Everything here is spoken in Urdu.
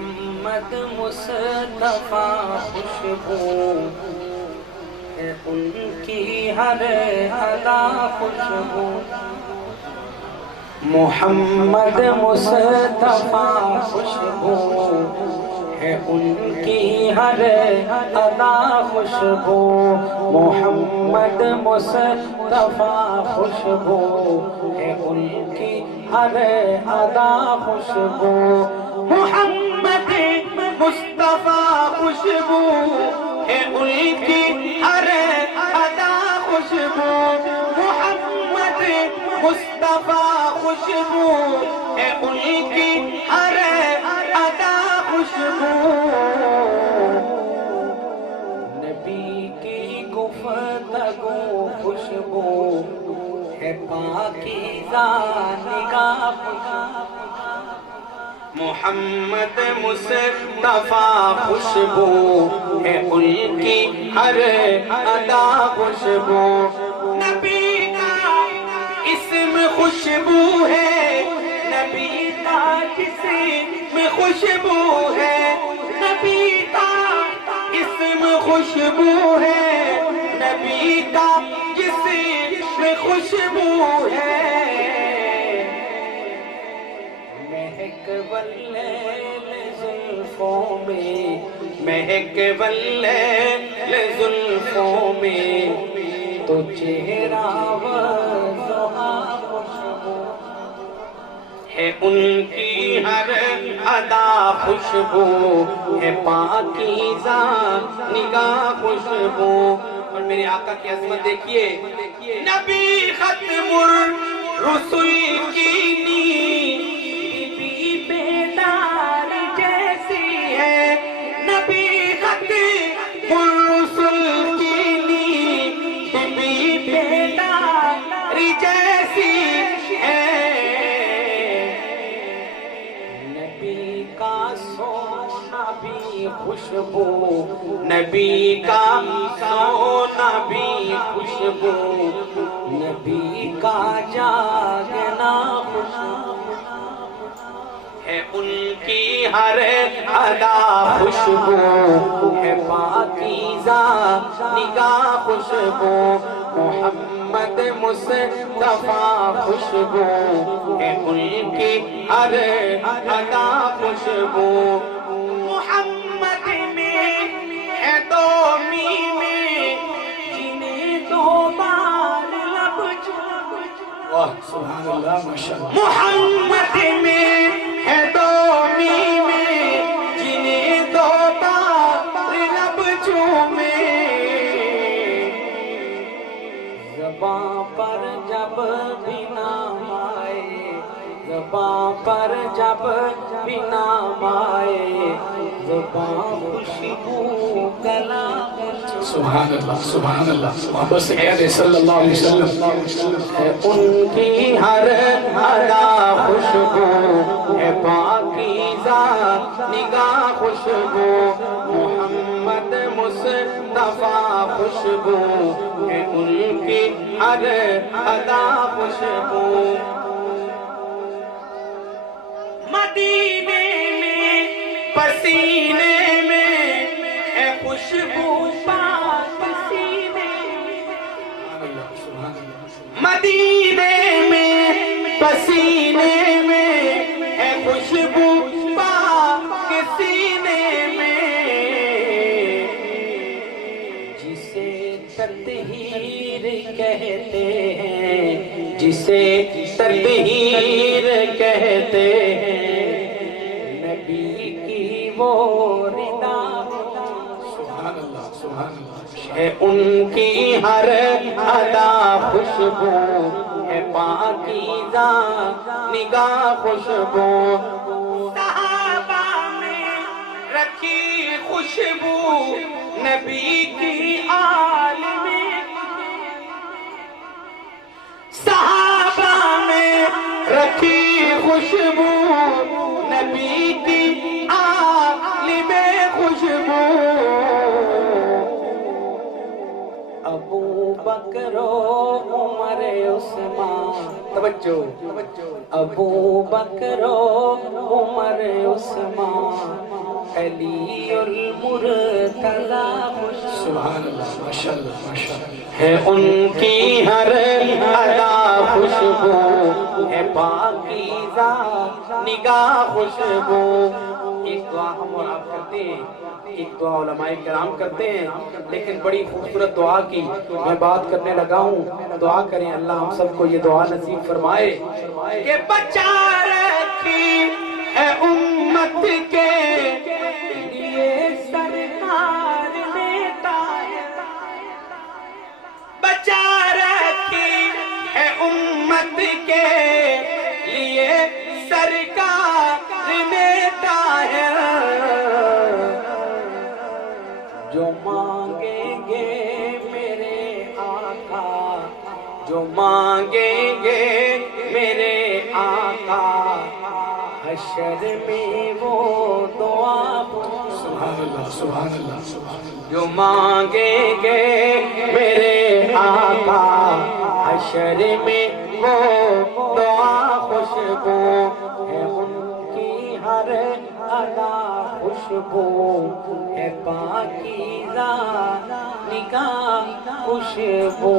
محمد مصطفیٰ خوشبو ہے ان کی ہر ادا خوشبو محمد مصطفیٰ خوشبو ہے ان کی ہر ادا خوشبو محمد مصطفیٰ خوشبو ہے ان کی ہر ادا خوشبو محمد مصطفیٰ خوشبو ہے ان کی ہر ادا خوشبو محمد مصطفیٰ خوشبو ہے ان کی ہر ادا خوشبو نبی کی گفتگو خوشبو ہے پاکیزہ نگاہ خوشبو محمد مصطفیٰ خوشبو ہے ان کی ہر ادا خوشبو نبی کا اسم خوشبو ہے نبی کا جسم خوشبو ہے نبی کا اسم خوشبو ہے نبی کا جسم خوشبو ہے مہک واللیل زلفوں میں مہک واللیل زلفوں میں تو چہرہ وضحا خوشبو ہے ان کی ہر ادا خوشبو ہے پاکیزہ نگاہ خوشبو اور میرے آقا کی عظمت دیکھیے نبی ختم الرسل کی نیند بی بیدار جیسی ہے نبی ختم الرسل کی نیند بی بیدار جیسی ہے نبی کا سونا بھی خوشبو نبی کا سونا بھی خوشبو نبی کا جاگنا خوشبو ہے ان کی ہر ادا خوشبو ہے پاکیزہ نگاہ خوشبو محمد مصطفیٰ خوشبو ہے ان کی ہر ادا خوشبو محمد میں ہے دو میم جنہیں دو بار لب واہ سبحان اللہ ماشاءاللہ محمد میں ہے دو میم جنہیں دو بار لب چومے زباں پر جب بھی نام آئے زباں پر جب بھی نام آئے زباں خوشبو گلا سبحان اللہ محبت سے کہہ دے صلی اللہ علیہ وسلم ہے ان کی ہر ادا خوشبو ہے پاکیزہ نگاہ خوشبو محمد مصطفیٰ خوشبو ہے ان کی ہر ادا خوشبو مدینے میں پسینے میں ہے خوشبو پاک سینے مدینے میں پسینے میں ہے خوشبو پاک سینے میں جسے تطہیر کہتے ہیں جسے تطہیر کہتے ہیں نبی کی وہ ردا ہے ان کی ہر ادا خوشبو ہے پاکیزہ نگاہ خوشبو صحابہ میں رکھی خوشبو نبی کی آل میں صحابہ میں رکھی خوشبو نبی کی آل میں خوشبو ابو بکر و عمر عثمان توجہ ابو بکر و عمر عثمان علی المرتضی خوشبو سبحان اللہ ماشاءاللہ ماشاءاللہ ہے ان کی ہر ادا خوشبو ہے پاکیزہ نگاہ خوشبو. ایک دعا ہم اور آپ کرتے ہیں، ایک دعا علماء کرام کرتے ہیں، لیکن بڑی خوبصورت دعا کی میں بات کرنے لگا ہوں. دعا کریں اللہ ہم سب کو یہ دعا نصیب فرمائے کہ بچا رکھی ہے امت کے لیے سرکار دیتا ہے. بچا رکھی ہے امت کے لیے سرکار دیتا ہے. جو مانگیں گے میرے آقا، جو مانگیں گے میرے آقا، حشر میں وہ دعا سبحان اللہ سبحان اللہ سبحان اللہ جو مانگیں گے میرے آقا، حشر میں وہ دعا خوشبو ہے ان کی ہر ادا خوشبو ہے پاکیزہ نگاہ خوشبو.